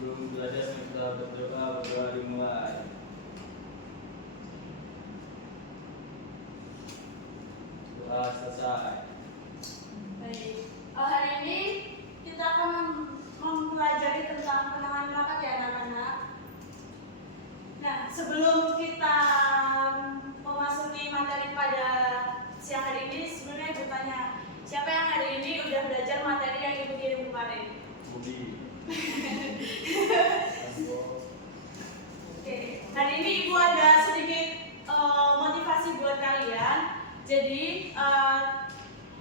Sebelum belajar kita berdoa dimulai. Doa selesai. Baik, hari ini kita akan mempelajari tentang penanganan rapat ya anak-anak. Nah, sebelum kita memasuki materi pada siang hari ini, sebenarnya ibu tanya, siapa yang hari ini udah belajar materi yang ibu kirim kemarin? Budi. Oke, hari ini ibu ada sedikit motivasi buat kalian. Jadi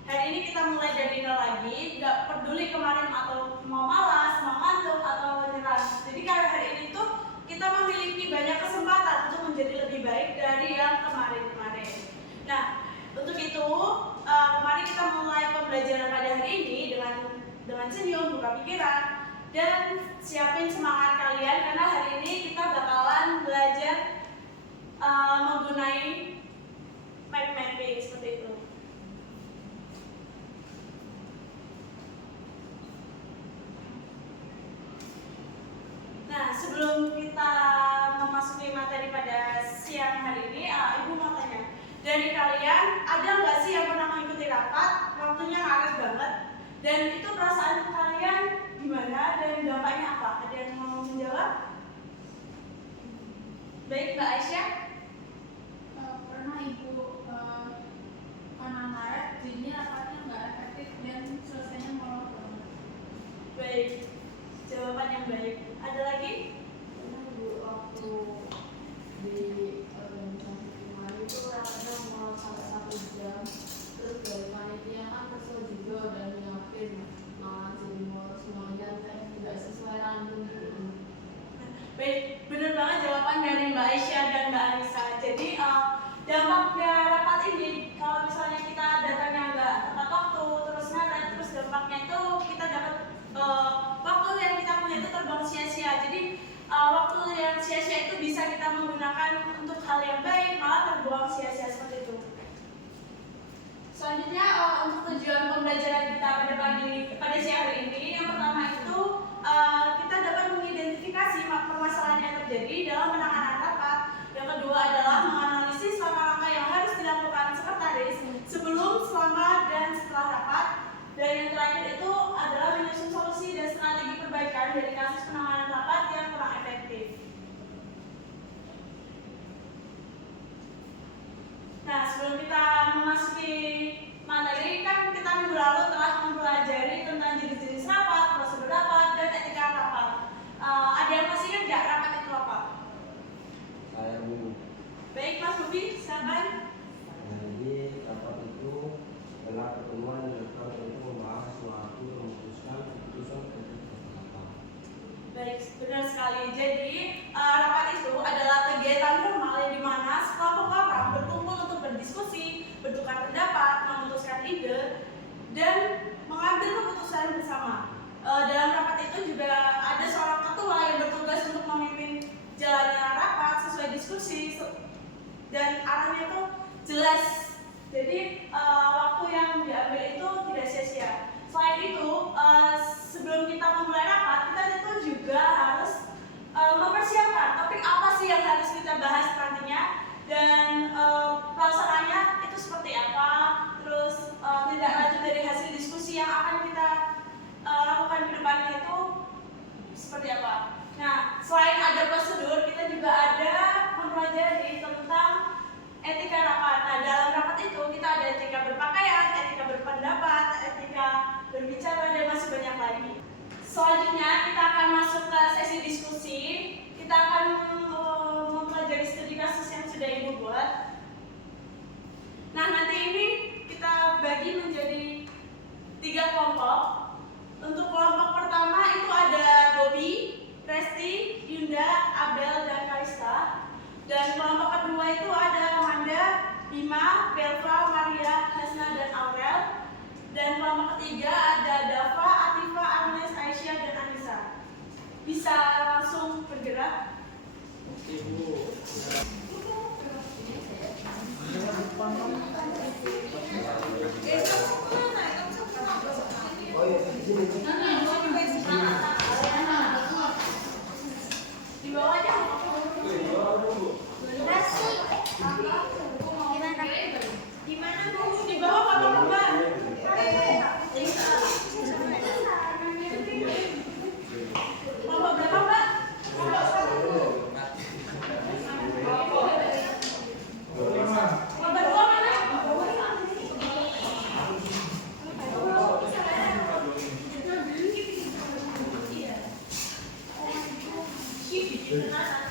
hari ini kita mulai dari nol lagi, nggak peduli kemarin atau mau malas, mau ngantuk atau menyerah. Jadi hari ini tuh kita memiliki banyak kesempatan untuk menjadi lebih baik dari yang kemarin-kemarin. Nah, untuk itu mari kita mulai pembelajaran pada hari ini dengan senyum, buka pikiran, dan siapin semangat kalian karena hari ini kita bakalan belajar menggunakan mind mapping seperti itu. Nah, sebelum kita memasuki materi pada siang hari ini, ibu mau tanya, dari kalian ada nggak sih yang pernah mengikuti rapat, waktunya ngaret banget, dan itu perasaan kalian gimana dan dampaknya apa? Ada yang mau menjawab? Baik, Mbak Aisyah. Pernah ibu karena ngaret, jadinya rapatnya nggak efektif dan selesainya molor banget. Baik, jawaban yang baik. Ada lagi? Karena dulu waktu di kemarin itu rapatnya mau sampai 1 jam, terus dari panitia kan kesel juga dan nyiapin malah jadi molor semuanya, kayak tidak sesuai random gitu. Baik, benar banget jawaban dari Mbak Aisyah dan Mbak Anissa. Jadi dampaknya rapat ini, kalau misalnya kita datangnya nggak tepat waktu, terus ngaret, terus dampaknya itu kita dapat waktu yang kita punya itu terbuang sia-sia. Jadi waktu yang sia-sia itu bisa kita menggunakan untuk hal yang baik, malah terbuang sia-sia seperti itu. Selanjutnya untuk tujuan pembelajaran kita pada siang hari ini, yang pertama itu kita dapat mengidentifikasi permasalahan yang terjadi dalam penanganan rapat. Yang kedua adalah menganalisis langkah-langkah yang harus dilakukan sekretaris sebelum, selama, dan setelah rapat. Dan yang terakhir itu adalah menyusun solusi dan strategi perbaikan dari kasus penanganan rapat yang kurang efektif. Nah, sebelum kita memasuki materi, kan kita minggu lalu telah mempelajari tentang jenis-jenis rapat, prosedur rapat, dan etika rapat. Ada yang masih ingat nggak rapat itu apa? Saya Bu. Baik, Mas Bobi, silakan. Jadi rapat itu adalah pertemuan yang dilakukan untuk membahas suatu memutuskan keputusan untuk rapat. Baik, benar sekali. Jadi rapat itu adalah kegiatan formal yang dimana sekelompok orang berkumpul untuk berdiskusi, bertukar pendapat, memutuskan ide, dan mengambil keputusan bersama. Dalam rapat itu juga ada seorang ketua yang bertugas untuk memimpin jalannya rapat sesuai diskusi dan arahnya itu jelas. Jadi waktu yang diambil itu tidak sia-sia. Selain itu, sebelum kita memulai rapat, kita itu juga harus mempersiapkan topik apa sih yang harus kita bahas nantinya dan pelaksanaannya itu seperti apa. Terus tindak lanjut dari hasil diskusi yang akan kita lakukan ke depannya itu seperti apa. Nah, selain ada prosedur, kita juga ada mempelajari tentang etika rapat. Nah, dalam rapat itu kita ada etika berpakaian, etika berpendapat, etika berbicara, dan masih banyak lagi. Selanjutnya kita akan masuk ke sesi diskusi. Kita akan mempelajari studi kasus yang sudah ibu buat. Nah, nanti ini kita bagi menjadi 3 kelompok. Untuk kelompok pertama itu ada Bobby, Resti, Yunda, Abel, dan Kalista. Dan kelompok kedua itu ada Amanda, Bima, Belva, Maria, Hasna, dan Aurel. Dan kelompok ketiga ada Dava, Atifa, Agnes, Aisyah, dan Anissa. Bisa langsung bergerak? Oke, Bu. Oh iya, di sini. di tengah